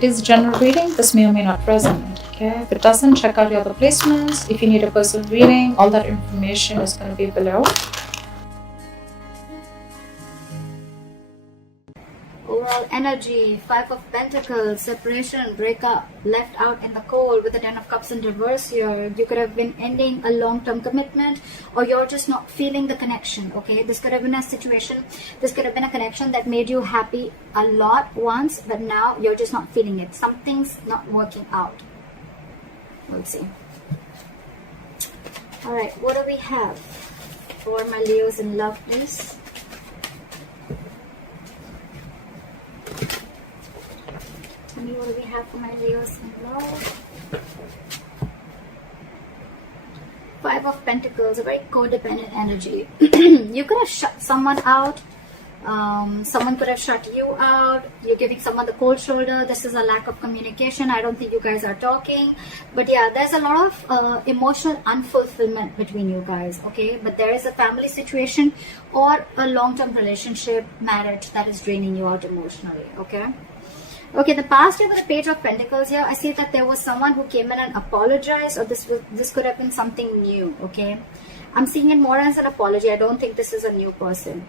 It is general reading. This may or may not resonate. Okay, if it doesn't, check out your other placements. If you need a personal reading, all that information is going to be below. Overall energy, 5 of Pentacles, separation, breakup, left out in the cold with the 10 of Cups in reverse here. You could have been ending a long-term commitment, or you're just not feeling the connection, okay? This could have been a situation, this could have been a connection that made you happy a lot once, but now you're just not feeling it. Something's not working out. We'll see. Alright, what do we have for my Leos in love, please? What do we have for my Leos in love? 5 of Pentacles, a very codependent energy. You could have shut someone out. Someone could have shut you out. You're giving someone the cold shoulder. This is a lack of communication. I don't think you guys are talking. But yeah, there's a lot of emotional unfulfillment between you guys, okay? But there is a family situation or a long-term relationship, marriage that is draining you out emotionally, okay? Okay, the past year with the Page of Pentacles here, I see that there was someone who came in and apologized, or this could have been something new, okay? I'm seeing it more as an apology. I don't think this is a new person.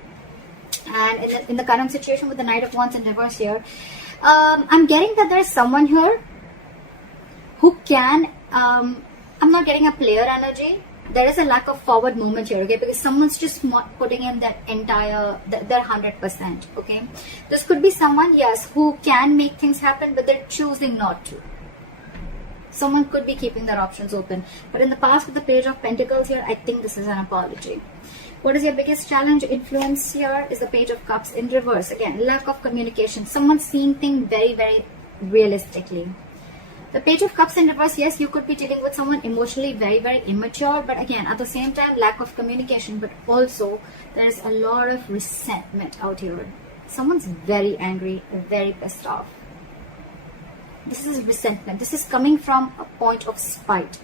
And in the current situation with the Knight of Wands in reverse here, I'm getting that there's someone here who can, I'm not getting a player energy. There is a lack of forward movement here, okay, because someone's just not putting in that entire, their 100%, okay. This could be someone, yes, who can make things happen, but they're choosing not to. Someone could be keeping their options open. But in the past with the Page of Pentacles here, I think this is an apology. What is your biggest challenge, influence here is the Page of Cups in reverse. Again, lack of communication. Someone seeing things very, very realistically. The Page of Cups in reverse, yes, you could be dealing with someone emotionally very, very immature. But again, at the same time, lack of communication. But also, there's a lot of resentment out here. Someone's very angry, very pissed off. This is resentment. This is coming from a point of spite.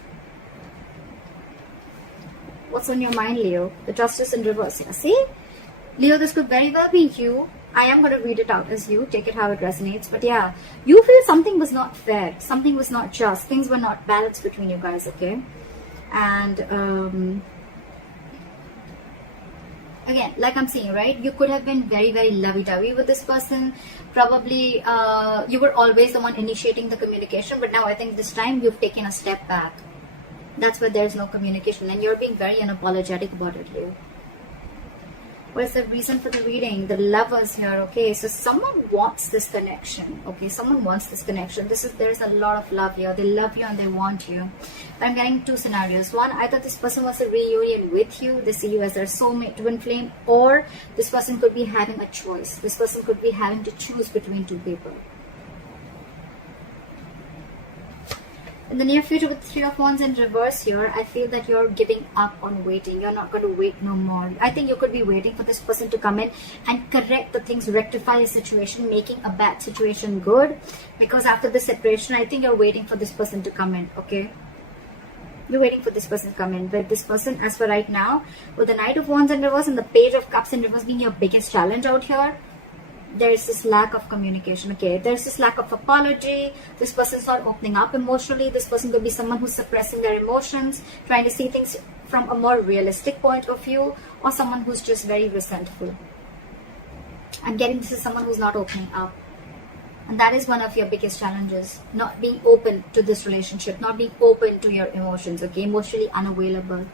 What's on your mind, Leo? The Justice in reverse here. See? Leo, this could very well be you. I am going to read it out as you. Take it how it resonates. But yeah, you feel something was not fair. Something was not just. Things were not balanced between you guys, okay? And again, like I'm saying, right? You could have been very, very lovey-dovey with this person. Probably you were always the one initiating the communication. But now I think this time you've taken a step back. That's where there's no communication. And you're being very unapologetic about it, Leo. What is the reason for the reading? The Lovers here, okay? So someone wants this connection, okay? Someone wants this connection. There's a lot of love here. They love you and they want you. But I'm getting two scenarios. One, either this person wants a reunion with you. They see you as their soulmate, twin flame. Or this person could be having a choice. This person could be having to choose between two people. In the near future with Three of Wands in reverse here, I feel that you're giving up on waiting. You're not going to wait no more. I think you could be waiting for this person to come in and correct the things, rectify a situation, making a bad situation good. Because after the separation, I think you're waiting for this person to come in, okay? You're waiting for this person to come in. But this person, as for right now, with the Knight of Wands in reverse and the Page of Cups in reverse being your biggest challenge out here, there is this lack of communication, okay? There's this lack of apology. This person's not opening up emotionally. This person could be someone who's suppressing their emotions, trying to see things from a more realistic point of view, or someone who's just very resentful. I'm getting this is someone who's not opening up. And that is one of your biggest challenges. Not being open to this relationship, not being open to your emotions, okay? Emotionally unavailable.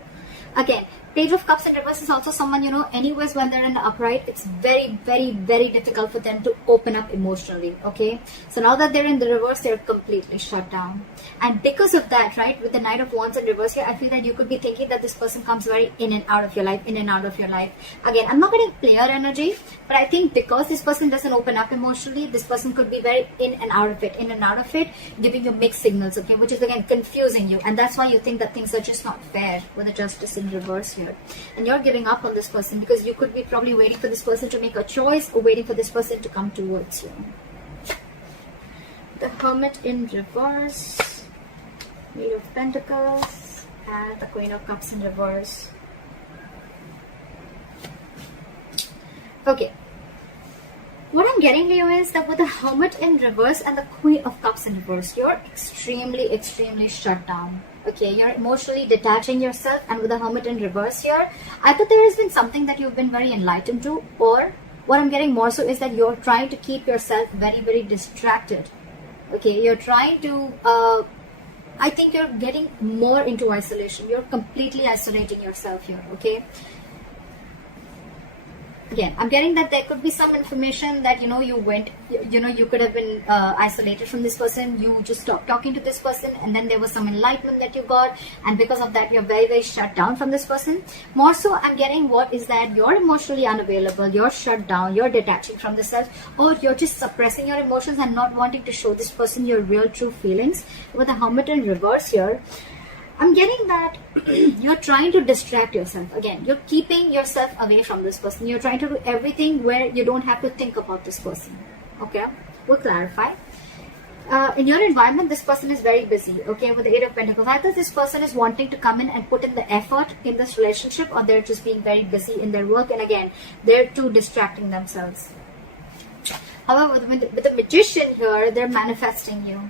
Again, Page of Cups in reverse is also someone, you know, anyways when they're in the upright, it's very, very, very difficult for them to open up emotionally, okay? So now that they're in the reverse, they're completely shut down. And because of that, right, with the Knight of Wands in reverse here, I feel that you could be thinking that this person comes very in and out of your life, in and out of your life. Again, I'm not getting player energy, but I think because this person doesn't open up emotionally, this person could be very in and out of it, giving you mixed signals, okay, which is again confusing you. And that's why you think that things are just not fair with the Justice in reverse here. And you're giving up on this person because you could be probably waiting for this person to make a choice or waiting for this person to come towards you. The Hermit in reverse, Eight of Pentacles, and the Queen of Cups in reverse. Okay, what I'm getting, Leo, is that with the Hermit in reverse and the Queen of Cups in reverse, you're extremely shut down. Okay, you're emotionally detaching yourself, and with the Hermit in reverse here, either there has been something that you've been very enlightened to, or what I'm getting more so is that you're trying to keep yourself very distracted. Okay, you're trying to, I think you're getting more into isolation. You're completely isolating yourself here, okay? Again, I'm getting that there could be some information that, you went, you could have been isolated from this person. You just stopped talking to this person, and then there was some enlightenment that you got, and because of that, you're very shut down from this person. More so, I'm getting what is that you're emotionally unavailable, you're shut down, you're detaching from the self, or you're just suppressing your emotions and not wanting to show this person your real true feelings. With the Hermit in reverse here, I'm getting that you're trying to distract yourself. Again, you're keeping yourself away from this person. You're trying to do everything where you don't have to think about this person. Okay, we'll clarify. In your environment, this person is very busy. Okay, with the Eight of Pentacles, either this person is wanting to come in and put in the effort in this relationship, or they're just being very busy in their work, and again, they're too distracting themselves. However, with the Magician here, they're manifesting you.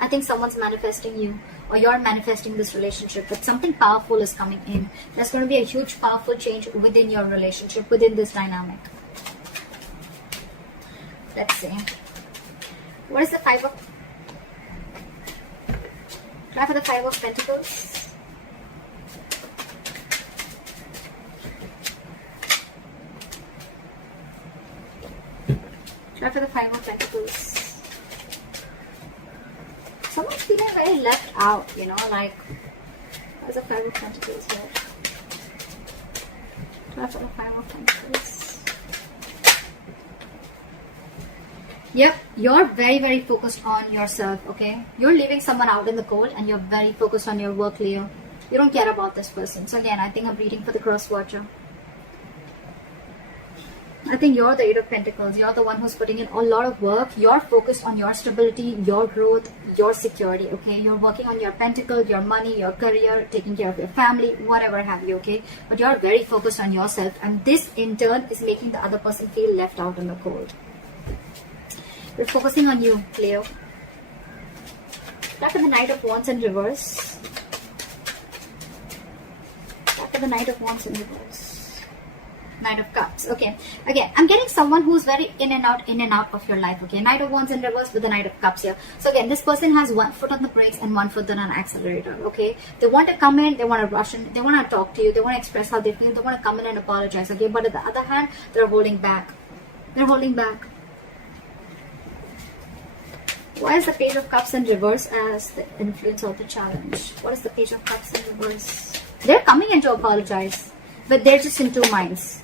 I think someone's manifesting you, or you're manifesting this relationship, but something powerful is coming in. There's going to be a huge powerful change within your relationship, within this dynamic. Let's see. What is the Try for the Five of Pentacles. Try for the Five of Pentacles. Someone's feeling very left out, like, there's a Five of Pentacles here. Try for the Five of Pentacles. Yep, you're very focused on yourself, okay? You're leaving someone out in the cold, and you're very focused on your work, Leo. You don't care about this person. So again, I think I'm reading for the cross watcher. I think you're the Eight of Pentacles. You're the one who's putting in a lot of work. You're focused on your stability, your growth, your security, okay? You're working on your pentacle, your money, your career, taking care of your family, whatever have you, okay? But you're very focused on yourself, and this in turn is making the other person feel left out in the cold. We're focusing on you, Leo. Back to the Knight of Wands in reverse. Back to the Knight of Wands in reverse. Knight of Cups. Okay, again, I'm getting someone who's very in and out of your life. Okay, Knight of Wands in reverse with the Knight of Cups here. So again, this person has one foot on the brakes and one foot on an accelerator. Okay, they want to come in, they want to rush in, they want to talk to you, they want to express how they feel, they want to come in and apologize. Okay, but on the other hand, they're holding back. They're holding back. Why is the Page of Cups in reverse as the influence of the challenge? What is the Page of Cups in reverse? They're coming in to apologize, but they're just in two minds.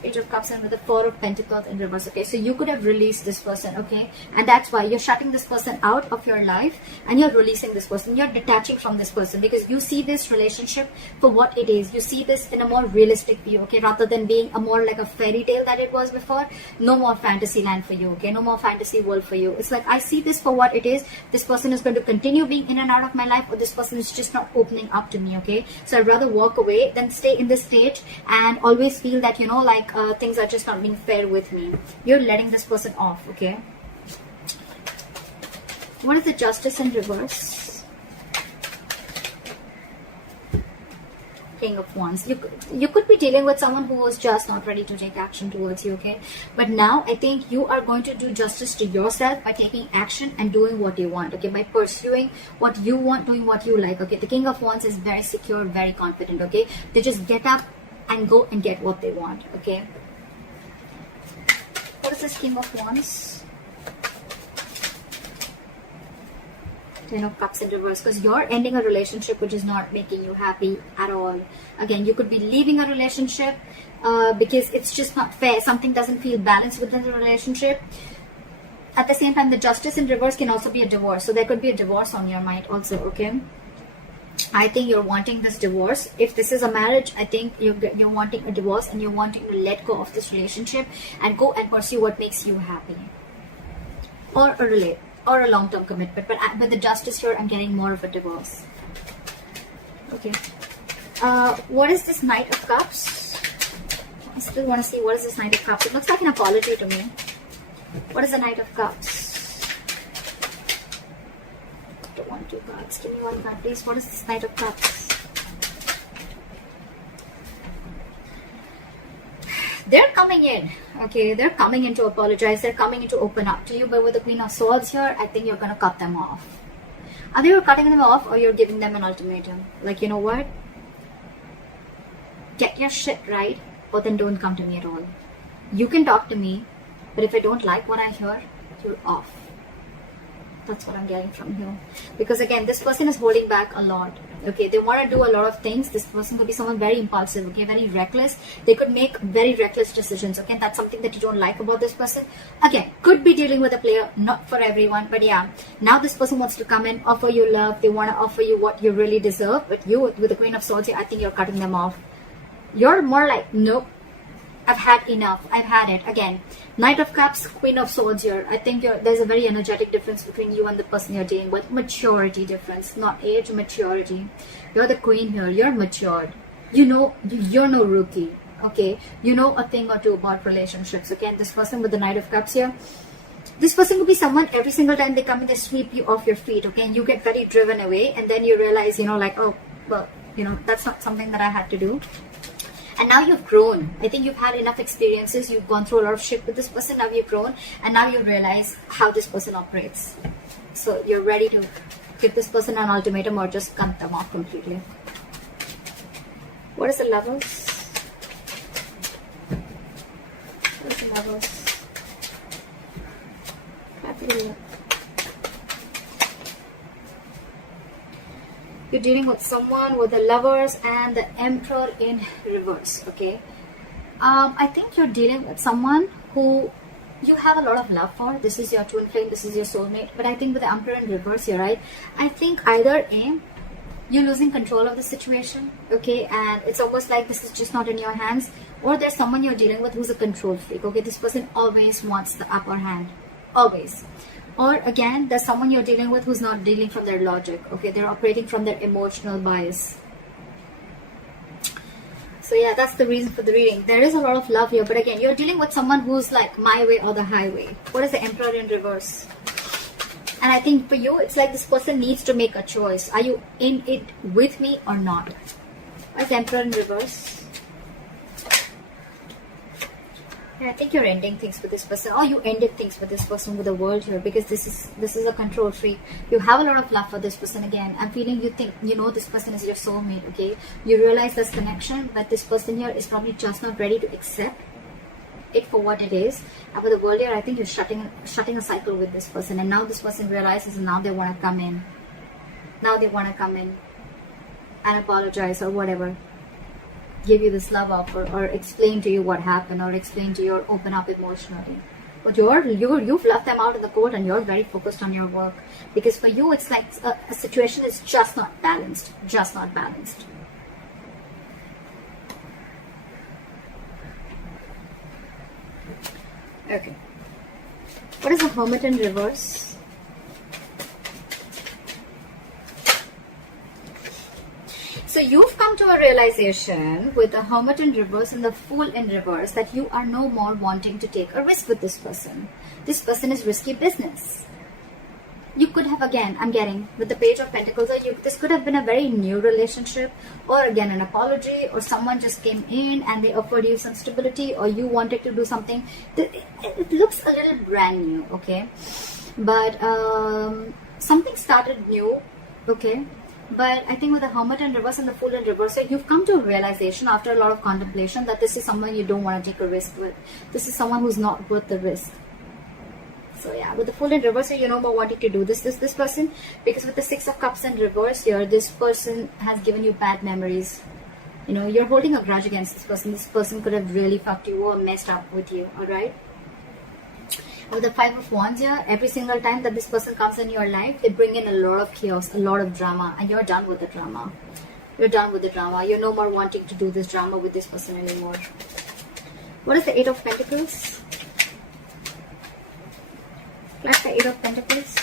Page of Cups and with the Four of Pentacles in reverse. Okay, so you could have released this person, okay, and that's why you're shutting this person out of your life, and you're releasing this person. You're detaching from this person because you see this relationship for what it is. You see this in a more realistic view, okay, rather than being a more like a fairy tale that it was before. No more fantasy land for you, okay, no more fantasy world for you. It's like, I see this for what it is. This person is going to continue being in and out of my life, or this person is just not opening up to me, okay? So I'd rather walk away than stay in this state and always feel that, like, things are just not being fair with me. You're letting this person off, okay? What is the Justice in reverse? King of Wands. You could be dealing with someone who was just not ready to take action towards you, okay? But now I think you are going to do justice to yourself by taking action and doing what you want, okay? By pursuing what you want, doing what you like, okay? The King of Wands is very secure, very confident, okay? They just get up and go and get what they want, okay? What is this King of Wands? Ten of Cups in reverse, because you're ending a relationship which is not making you happy at all. Again, you could be leaving a relationship because it's just not fair. Something doesn't feel balanced within the relationship. At the same time, the Justice in reverse can also be a divorce. So there could be a divorce on your mind also, okay? I think you're wanting this divorce. If this is a marriage, I think you're wanting a divorce, and you're wanting to let go of this relationship and go and pursue what makes you happy, or a long-term commitment. But with the Justice here, I'm getting more of a divorce. Okay. What is this Knight of Cups? I still want to see what is this Knight of Cups. It looks like an apology to me. What is the Knight of Cups? One, two cards. Give me one card, please. What is this Knight of Cups? They're coming in, okay? They're coming in to apologize. They're coming in to open up to you. But with the Queen of Swords here, I think you're going to cut them off. Either you're cutting them off or you're giving them an ultimatum. Like, you know what? Get your shit right, or then don't come to me at all. You can talk to me, but if I don't like what I hear, you're off. That's what I'm getting from here. Because again, this person is holding back a lot. Okay, they want to do a lot of things. This person could be someone very impulsive, okay, very reckless. They could make very reckless decisions, okay? That's something that you don't like about this person. Again, could be dealing with a player, not for everyone, but yeah. Now this person wants to come in, offer you love. They want to offer you what you really deserve. But you, with the Queen of Swords here, I think you're cutting them off. You're more like, nope, I've had enough. I've had it. Again, Knight of Cups, Queen of Swords here. I think there's a very energetic difference between you and the person you're dealing with. Maturity difference, not age, maturity. You're the queen here. You're matured. You know, you're no rookie. Okay, you know a thing or two about relationships. Again, this person with the Knight of Cups here. This person could be someone, every single time they come in, they sweep you off your feet. Okay, and you get very driven away, and then you realize, you know, like, oh, well, you know, that's not something that I had to do. And now you've grown. I think you've had enough experiences. You've gone through a lot of shit with this person. Now you've grown. And now you realize how this person operates. So you're ready to give this person an ultimatum or just cut them off completely. What is the Lovers? What is the Lovers? Happy. You're dealing with someone with the Lovers and the Emperor in reverse, okay? I think you're dealing with someone who you have a lot of love for. This is your twin flame, this is your soulmate. But I think with the Emperor in reverse here, right? I think either A, you're losing control of the situation, okay? And it's almost like this is just not in your hands. Or there's someone you're dealing with who's a control freak, okay? This person always wants the upper hand, always. Or again, there's someone you're dealing with who's not dealing from their logic. Okay, they're operating from their emotional bias. So yeah, that's the reason for the reading. There is a lot of love here, but again, you're dealing with someone who's like my way or the highway. What is the Emperor in reverse? And I think for you, it's like this person needs to make a choice. Are you in it with me or not? What is the Emperor in reverse? Yeah, I think you're ending things with this person, or you ended things with this person with the World here, because this is a control freak. You have a lot of love for this person. Again, I'm feeling you think, you know, this person is your soulmate, okay? You realize there's connection, but this person here is probably just not ready to accept it for what it is. And with the World here, I think you're shutting a cycle with this person, and now this person realizes, and now they want to come in. Now they want to come in and apologize or whatever. Give you this love offer, or explain to you what happened, or explain to you or open up emotionally. But you've left them out in the cold, and you're very focused on your work, because for you it's like a situation is just not balanced. Just not balanced. Okay. What is the Hermit in reverse? So you've come to a realization with the Hermit in reverse and the Fool in reverse that you are no more wanting to take a risk with this person. This person is risky business. You could have, again, I'm getting with the Page of Pentacles, this could have been a very new relationship, or again an apology, or someone just came in and they offered you some stability, or you wanted to do something. It looks a little brand new, okay? But something started new, okay? But I think with the Hermit in reverse and the Fool in reverse, you've come to a realization after a lot of contemplation that this is someone you don't want to take a risk with. This is someone who's not worth the risk. So yeah, with the Fool in reverse, you're no more wanting to do this person, because with the Six of Cups in reverse here, this person has given you bad memories. You know, you're holding a grudge against this person. This person could have really fucked you or messed up with you, alright? With the Five of Wands here, every single time that this person comes in your life, they bring in a lot of chaos, a lot of drama, and you're done with the drama. You're done with the drama. You're no more wanting to do this drama with this person anymore. What is the Eight of Pentacles? Flash the Eight of Pentacles.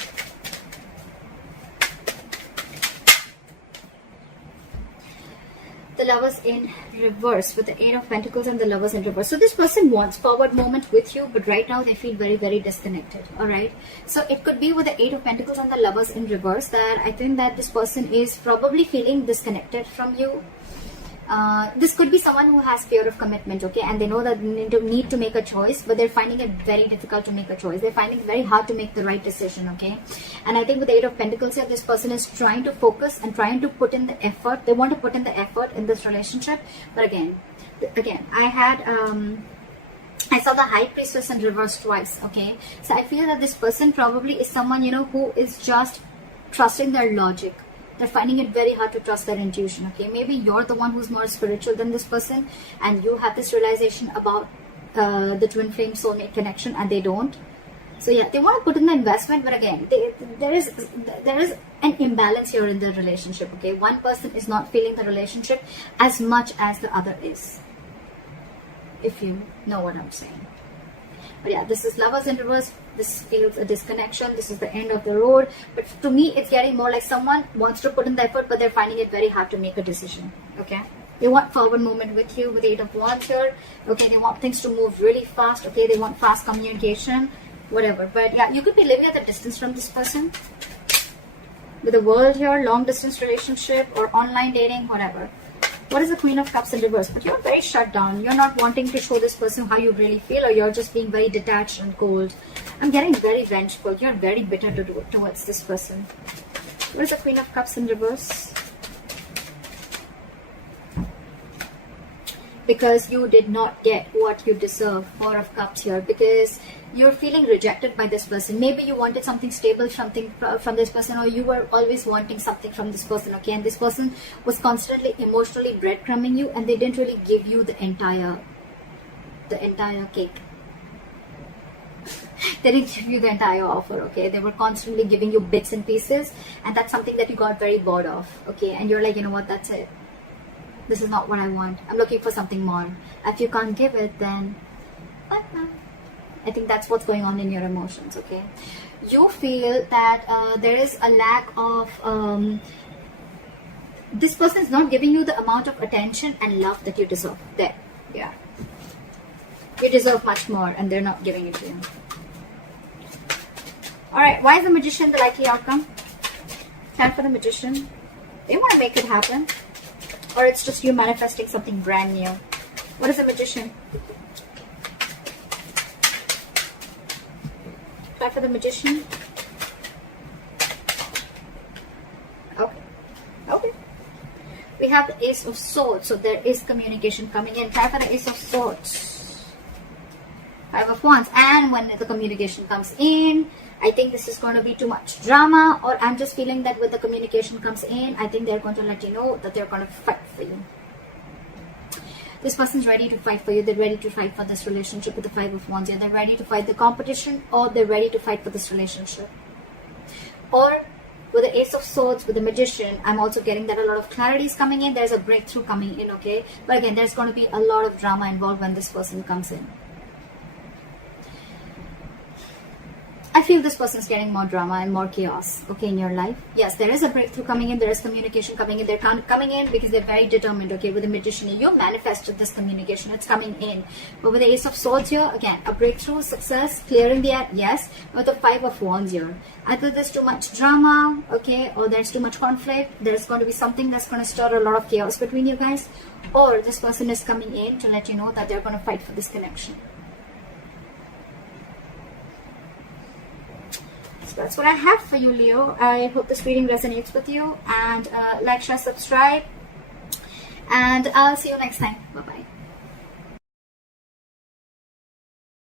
The the Lovers in reverse, with the Eight of Pentacles and the Lovers in reverse. So this person wants forward movement with you, but right now they feel very, very disconnected. All right. So it could be with the Eight of Pentacles and the Lovers in reverse that I think that this person is probably feeling disconnected from you. This could be someone who has fear of commitment, okay, and they know that they need to make a choice, but they're finding it very difficult to make a choice. They're finding it very hard to make the right decision, okay. And I think with the Eight of Pentacles here, this person is trying to focus and trying to put in the effort. They want to put in the effort in this relationship, but again, I saw the High Priestess in reverse twice, okay. So I feel that this person probably is someone, you know, who is just trusting their logic. They're finding it very hard to trust their intuition, okay. Maybe you're the one who's more spiritual than this person, and you have this realization about the twin flame soulmate connection, and they don't. So yeah, they want to put in the investment, but again, there is an imbalance here in the relationship, okay. One person is not feeling the relationship as much as the other is, if you know what I'm saying. But yeah, this is Lovers in reverse. This feels a disconnection. This is the end of the road. But to me, it's getting more like someone wants to put in the effort, but they're finding it very hard to make a decision. Okay. They want forward movement with you with Eight of Wands here. Okay. They want things to move really fast. Okay. They want fast communication, whatever. But yeah, you could be living at a distance from this person. With the World here, long distance relationship or online dating, whatever. What is the Queen of Cups in reverse? But you're very shut down. You're not wanting to show this person how you really feel, or you're just being very detached and cold. I'm getting very vengeful. You're very bitter towards this person. What is the Queen of Cups in reverse? Because you did not get what you deserve. Four of Cups here. Because you're feeling rejected by this person. Maybe you wanted something stable, something from this person, or you were always wanting something from this person, okay? And this person was constantly emotionally breadcrumbing you, and they didn't really give you the entire cake. They didn't give you the entire offer, okay? They were constantly giving you bits and pieces, and that's something that you got very bored of, okay? And you're like, you know what, that's it. This is not what I want. I'm looking for something more. If you can't give it, then I think that's what's going on in your emotions, okay? You feel that there is a lack of... this person is not giving you the amount of attention and love that you deserve. There, yeah. You deserve much more, and they're not giving it to you. Alright, why is the Magician the likely outcome? Time for the Magician. They want to make it happen. Or it's just you manifesting something brand new. What is the Magician? Try for the Magician. Okay. Okay. We have the Ace of Swords. So there is communication coming in. Try for the Ace of Swords. Five of Wands. And when the communication comes in, I think this is going to be too much drama, or I'm just feeling that when the communication comes in, I think they're going to let you know that they're going to fight for you. This person's ready to fight for you. They're ready to fight for this relationship with the Five of Wands here. They're ready to fight the competition, or they're ready to fight for this relationship. Or with the Ace of Swords, with the Magician, I'm also getting that a lot of clarity is coming in. There's a breakthrough coming in, okay? But again, there's going to be a lot of drama involved when this person comes in. I feel this person's getting more drama and more chaos, okay, in your life. Yes, there is a breakthrough coming in. There is communication coming in. They're coming in because they're very determined, okay, with the Magician. You manifested this communication. It's coming in. But with the Ace of Swords here, again, a breakthrough, success, clearing the air, yes. With the Five of Wands here, either there's too much drama, okay, or there's too much conflict. There's going to be something that's going to stir a lot of chaos between you guys. Or this person is coming in to let you know that they're going to fight for this connection. That's what I have for you, Leo. I hope this reading resonates with you, and like, share, subscribe, and I'll see you next time. Bye bye.